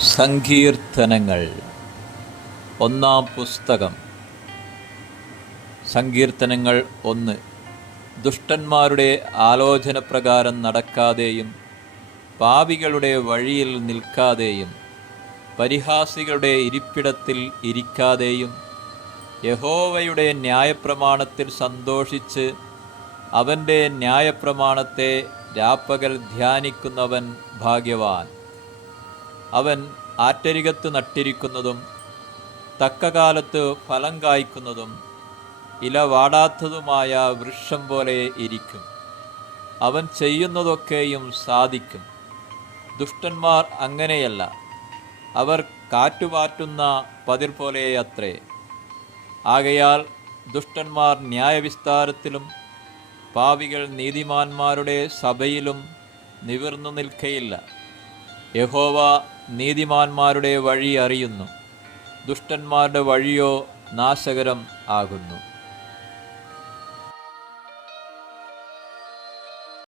സങ്കീർത്തനങ്ങൾ. ഒന്നാം പുസ്തകം. സങ്കീർത്തനങ്ങൾ ഒന്ന്. ദുഷ്ടന്മാരുടെ ആലോചന പ്രകാരം നടക്കാതെയും പാവികളുടെ വഴിയിൽ നിൽക്കാതെയും പരിഹാസികളുടെ ഇരിപ്പിടത്തിൽ ഇരിക്കാതെയും യഹോവയുടെ ന്യായപ്രമാണത്തിൽ സന്തോഷിച്ച് അവന്റെ ന്യായപ്രമാണത്തെ രാപ്പകൽ ധ്യാനിക്കുന്നവൻ ഭാഗ്യവാൻ. അവൻ ആറ്റരികത്ത് നട്ടിരിക്കുന്നതും തക്കകാലത്ത് ഫലം കായ്ക്കുന്നതും ഇല വാടാത്തതുമായ വൃക്ഷം പോലെ ഇരിക്കും. അവൻ ചെയ്യുന്നതൊക്കെയും സാധിക്കും. ദുഷ്ടന്മാർ അങ്ങനെയല്ല. അവർ കാറ്റുപാറ്റുന്ന പതിർ പോലെയത്രേ. ആകയാൽ ദുഷ്ടന്മാർ ന്യായവിസ്താരത്തിലും പാവികൾ നീതിമാന്മാരുടെ സഭയിലും നിവർന്നു നിൽക്കയില്ല. യഹോവ നീതിമാന്മാരുടെ വഴി അറിയുന്നു. ദുഷ്ടന്മാരുടെ വഴിയോ നാശകരം ആകുന്നു.